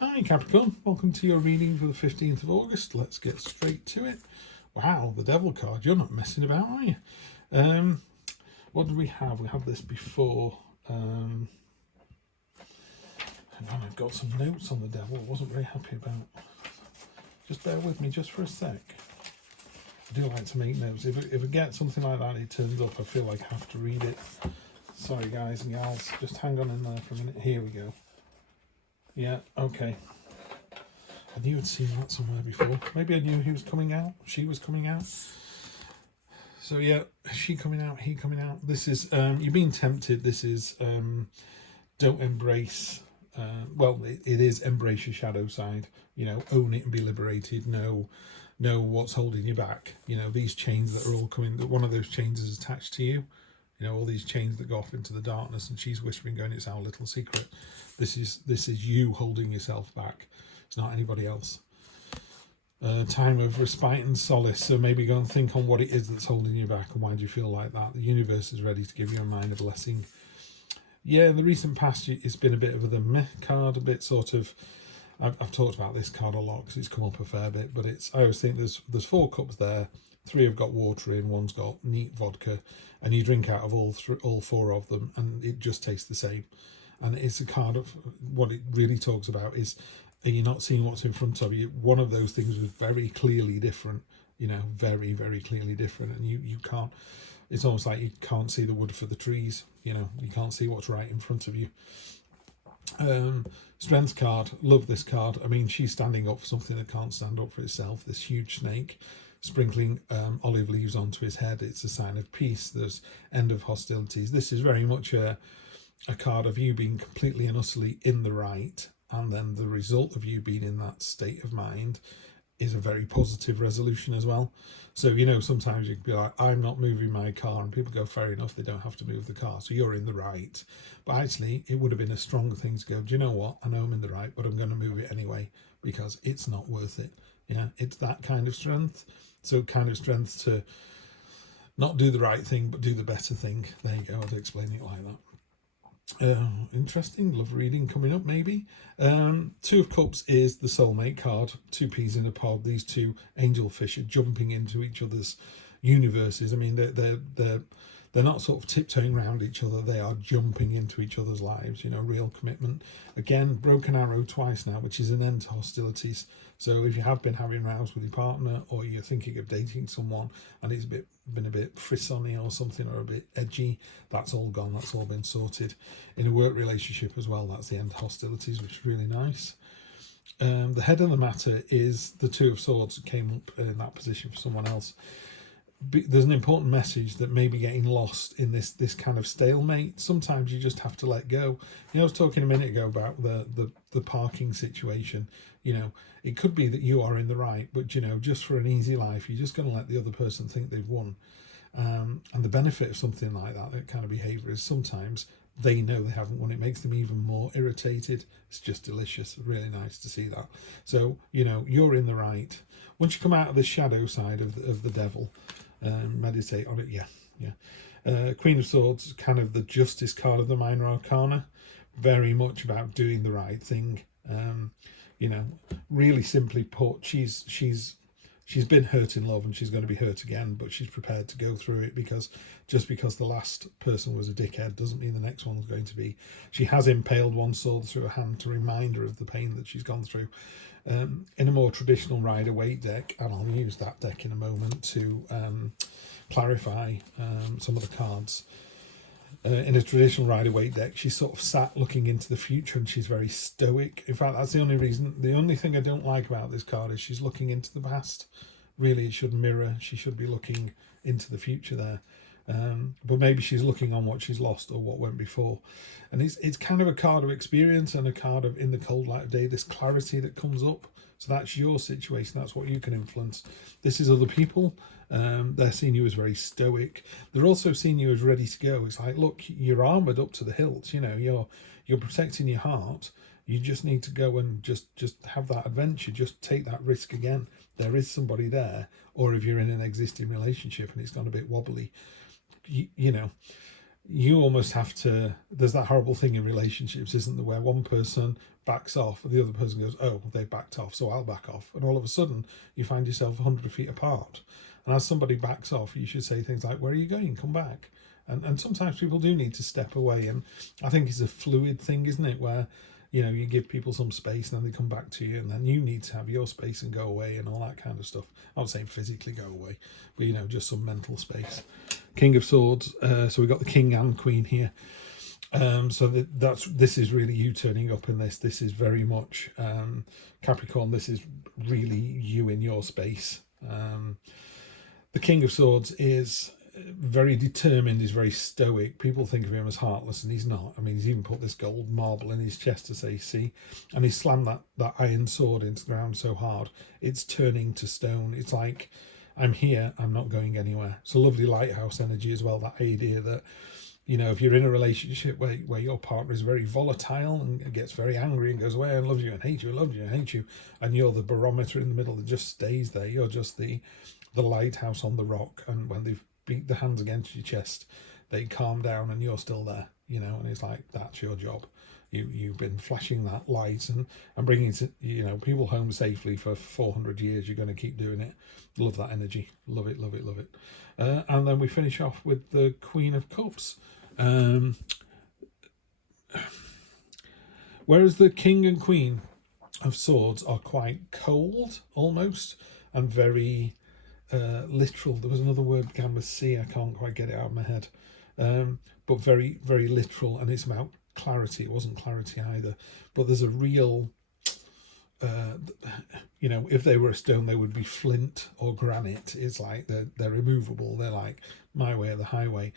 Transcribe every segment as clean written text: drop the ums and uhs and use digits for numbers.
Hi Capricorn, welcome to your reading for the 15th of August. Let's get straight to it. Wow, the Devil card, you're not messing about, are you? What do we have? We have this before. Hang on, I've got some notes on the Devil I wasn't very happy about. Just bear with me just for a sec. I do like to make notes. If I get something like that, it turns up, I feel like I have to read it. Sorry guys and gals, just hang on in there for a minute. Here we go. Yeah, okay. I knew I'd seen that somewhere before. Maybe I knew he was coming out. She was coming out. So yeah, she coming out, he coming out. This is, you're being tempted. This is, don't embrace, well, it is embrace your shadow side. You know, own it and be liberated. Know what's holding you back. You know, these chains that are all coming, that one of those chains is attached to you. You know, all these chains that go off into the darkness, and she's whispering, going, it's our little secret. This is you holding yourself back. It's not anybody else. Time of respite and solace. So maybe go and think on what it is that's holding you back and why do you feel like that. The universe is ready to give you a minor blessing. Yeah, in the recent past, it's been a bit of the meh card, a bit sort of. I've talked about this card a lot because it's come up a fair bit, but I always think there's 4 cups there. 3 have got water in, one's got neat vodka, and you drink out of all 4 of them, and it just tastes the same. And it's a card of what it really talks about is, are you not seeing what's in front of you? One of those things was very clearly different, you know, very, very clearly different, and you can't. It's almost like you can't see the wood for the trees. You know, you can't see what's right in front of you. Strength card, love this card. I mean, she's standing up for something that can't stand up for itself. This huge snake sprinkling olive leaves onto his head. It's a sign of peace. There's end of hostilities. This is very much a card of you being completely and utterly in the right, and then the result of you being in that state of mind is a very positive resolution as well. So, you know, sometimes you can be like, I'm not moving my car, and people go, fair enough, they don't have to move the car, so you're in the right. But actually, it would have been a strong thing to go, do you know what, I know I'm in the right, but I'm going to move it anyway because it's not worth it. Yeah, it's that kind of strength. So kind of strength to not do the right thing, but do the better thing. There you go, I'd explain it like that. Interesting, love reading coming up maybe. 2 of Cups is the soulmate card. 2 peas in a pod. These 2 angelfish are jumping into each other's universes. I mean, they're not sort of tiptoeing around each other. They are jumping into each other's lives. You know, real commitment. Again, broken arrow twice now, which is an end to hostilities. So if you have been having rows with your partner, or you're thinking of dating someone and it's been a bit frissony or something, or a bit edgy, that's all gone. That's all been sorted. In a work relationship as well, that's the end of hostilities, which is really nice. The head of the matter is the 2 of Swords that came up in that position for someone else. There's an important message that may be getting lost in this kind of stalemate. Sometimes you just have to let go. You know, I was talking a minute ago about the parking situation. You know, it could be that you are in the right, but, you know, just for an easy life, you're just going to let the other person think they've won. And the benefit of something like that kind of behaviour is sometimes they know they haven't won. It makes them even more irritated. It's just delicious. Really nice to see that. So, you know, you're in the right. Once you come out of the shadow side of the devil, meditate on it. Yeah. Queen of Swords, kind of the justice card of the minor arcana. Very much about doing the right thing. You know, really simply put, she's been hurt in love and she's going to be hurt again, but she's prepared to go through it, because just because the last person was a dickhead doesn't mean the next one's going to be. She has impaled one sword through her hand to remind her of the pain that she's gone through. In a more traditional Rider-Waite deck, and I'll use that deck in a moment to clarify some of the cards. In a traditional Rider-Waite deck, she's sort of sat looking into the future, and she's very stoic. In fact, that's the only reason. The only thing I don't like about this card is she's looking into the past. Really, it should mirror. She should be looking into the future there. But maybe she's looking on what she's lost or what went before. And it's kind of a card of experience and a card of, in the cold light of day, this clarity that comes up. So that's your situation. That's what you can influence. This is other people. They're seeing you as very stoic. They're also seeing you as ready to go. It's like, look, you're armoured up to the hilt. You know, you're protecting your heart. You just need to go and just have that adventure. Just take that risk again. There is somebody there. Or if you're in an existing relationship and it's gone a bit wobbly, you know, you almost have to, there's that horrible thing in relationships, isn't there, where one person backs off and the other person goes, oh, they backed off, so I'll back off. And all of a sudden you find yourself 100 feet apart. And as somebody backs off, you should say things like, where are you going? Come back. And sometimes people do need to step away. And I think it's a fluid thing, isn't it, where, you know, you give people some space and then they come back to you, and then you need to have your space and go away and all that kind of stuff. I would say physically go away, but, you know, just some mental space. King of Swords. So we've got the King and Queen here. So this is really you turning up in this. This is very much Capricorn. This is really you in your space. The King of Swords is very determined, he's very stoic. People think of him as heartless, and he's not. I mean, he's even put this gold marble in his chest to say, see, and he slammed that iron sword into the ground so hard, it's turning to stone. It's like, I'm here, I'm not going anywhere. It's a lovely lighthouse energy as well, that idea that, you know, if you're in a relationship where your partner is very volatile and gets very angry and goes away and loves you and hates you, loves you and hates you, and you're the barometer in the middle that just stays there, you're just the lighthouse on the rock, and when they've beat the hands against your chest, they calm down and you're still there, you know. And it's like, that's your job. You've been flashing that light and bringing, you know, people home safely for 400 years. You're going to keep doing it. Love that energy. Love it, love it, love it. And then we finish off with the Queen of Cups. Whereas the King and Queen of Swords are quite cold almost, and very literal. There was another word began with C, I can't quite get it out of my head, but very, very literal, and it's about clarity. It wasn't clarity either, but there's a real, you know, if they were a stone, they would be flint or granite. It's like they're immovable. They're like my way or the highway.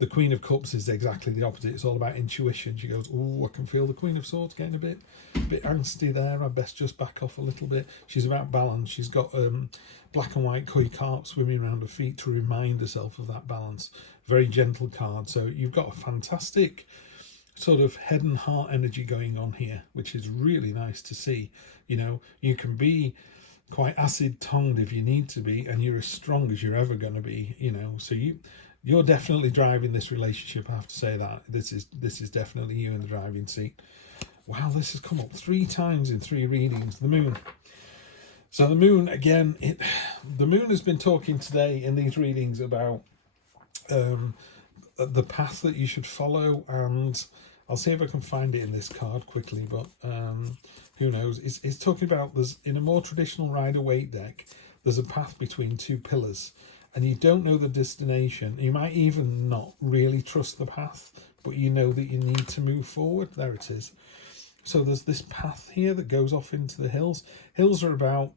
The Queen of Cups is exactly the opposite. It's all about intuition. She goes, oh, I can feel the Queen of Swords getting a bit angsty there. I best just back off a little bit. She's about balance. She's got black and white koi carp swimming around her feet to remind herself of that balance. Very gentle card. So you've got a fantastic sort of head and heart energy going on here, which is really nice to see. You know, you can be quite acid tongued if you need to be, and you're as strong as you're ever going to be, you know. So you're definitely driving this relationship. I have to say that this is definitely you in the driving seat. Wow, this has come up 3 times in 3 readings. The moon. So the moon again. The moon has been talking today in these readings about the path that you should follow, and I'll see if I can find it in this card quickly. But who knows? It's talking about, there's in a more traditional Rider-Waite deck, there's a path between 2 pillars. And you don't know the destination. You might even not really trust the path, but you know that you need to move forward. There it is. So there's this path here that goes off into the hills. Hills are about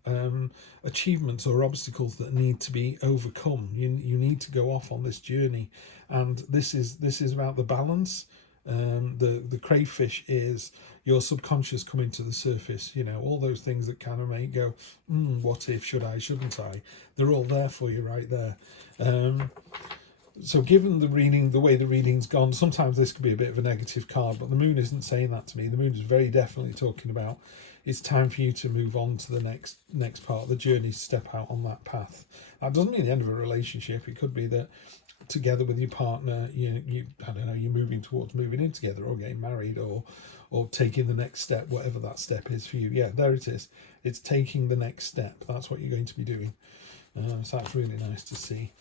achievements or obstacles that need to be overcome. You need to go off on this journey, and this is about the balance. The crayfish is your subconscious coming to the surface, you know, all those things that kind of make you go, what if, should I, shouldn't I? They're all there for you right there. So given the reading, the way the reading's gone, sometimes this could be a bit of a negative card, but the moon isn't saying that to me. The moon is very definitely talking about it's time for you to move on to the next part of the journey, step out on that path. That doesn't mean the end of a relationship. It could be that together with your partner, you I don't know, you're moving towards moving in together, or getting married, or taking the next step, whatever that step is for you. Yeah, there it is. It's taking the next step. That's what you're going to be doing. So that's really nice to see.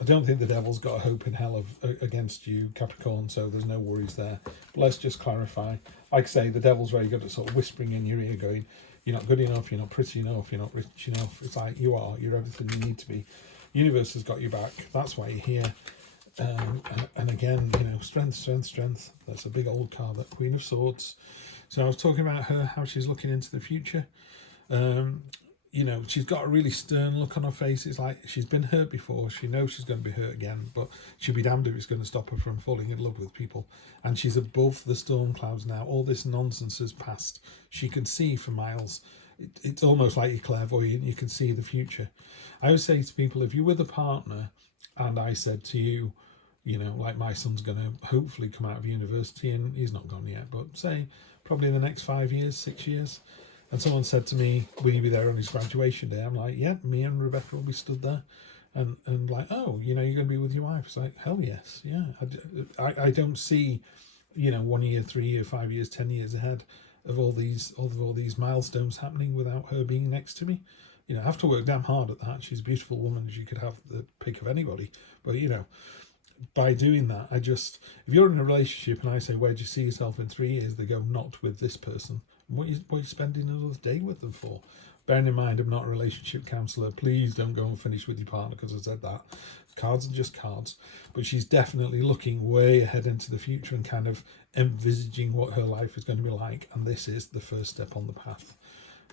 I don't think the devil's got a hope in hell against you, Capricorn, so there's no worries there. But let's just clarify. Like I say, the devil's very good at sort of whispering in your ear, going, you're not good enough, you're not pretty enough, you're not rich enough. It's like, you are. You're everything you need to be. Universe has got you back. That's why you're here. And again, you know, strength, strength, strength. That's a big old card, that Queen of Swords. So I was talking about her, how she's looking into the future. You know, she's got a really stern look on her face. It's like she's been hurt before. She knows she's going to be hurt again, but she'll be damned if it's going to stop her from falling in love with people. And she's above the storm clouds now. All this nonsense has passed. She can see for miles. It's almost like you're clairvoyant. You can see the future. I always say to people, if you're with a partner and I said to you, you know, like my son's going to hopefully come out of university, and he's not gone yet, but say probably in the next 5 years, 6 years, and someone said to me, will you be there on his graduation day? I'm like, yeah, me and Rebecca will be stood there. and like, oh, you know, you're going to be with your wife. It's like, hell yes, yeah. I don't see, you know, 1 year, 3 year, 5 years, 10 years ahead of all these milestones happening without her being next to me. You know, I have to work damn hard at that. She's a beautiful woman. She could have the pick of anybody, but you know, by doing that, if you're in a relationship and I say, where do you see yourself in 3 years? They go, not with this person. What are you spending another day with them for? Bearing in mind, I'm not a relationship counsellor. Please don't go and finish with your partner because I said that. Cards are just cards. But she's definitely looking way ahead into the future and kind of envisaging what her life is going to be like. And this is the first step on the path.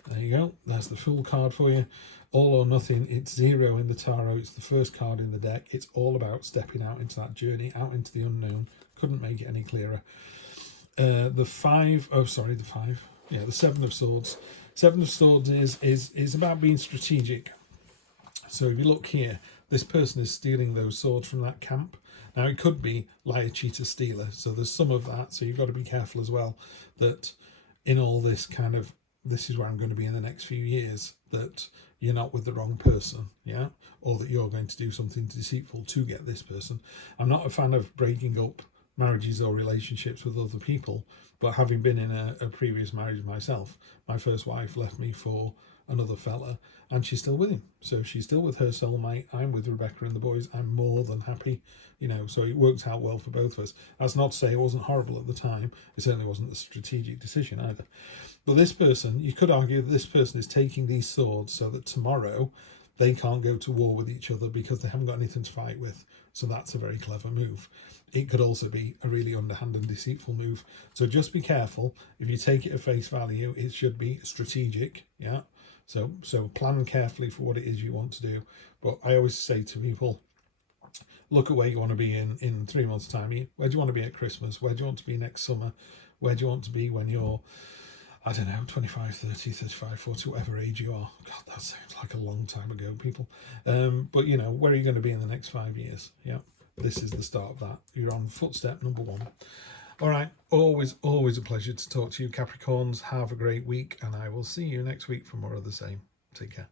There you go. That's the full card for you. All or nothing. It's 0 in the tarot. It's the first card in the deck. It's all about stepping out into that journey, out into the unknown. Couldn't make it any clearer. The 5. Yeah, the 7 of Swords. 7 of Swords is about being strategic. So if you look here, this person is stealing those swords from that camp. Now it could be liar, cheater, stealer. So there's some of that. So you've got to be careful as well that in all this kind of, this is where I'm going to be in the next few years, that you're not with the wrong person, yeah? Or that you're going to do something deceitful to get this person. I'm not a fan of breaking up marriages or relationships with other people, but having been in a previous marriage myself, my first wife left me for another fella and she's still with him. So she's still with her soulmate. I'm with Rebecca and the boys. I'm more than happy, you know, so it works out well for both of us. That's not to say it wasn't horrible at the time. It certainly wasn't a strategic decision either. But this person, you could argue that this person is taking these swords so that tomorrow they can't go to war with each other because they haven't got anything to fight with. So that's a very clever move. It could also be a really underhand and deceitful move. So just be careful. If you take it at face value, it should be strategic. Yeah. So plan carefully for what it is you want to do. But I always say to people, look at where you want to be in 3 months' time. Where do you want to be at Christmas? Where do you want to be next summer? Where do you want to be when you're, I don't know, 25, 30, 35, 40, whatever age you are. God, that sounds like a long time ago, people. But, you know, where are you going to be in the next 5 years? Yeah, this is the start of that. You're on footstep number 1. All right, always a pleasure to talk to you, Capricorns. Have a great week, and I will see you next week for more of the same. Take care.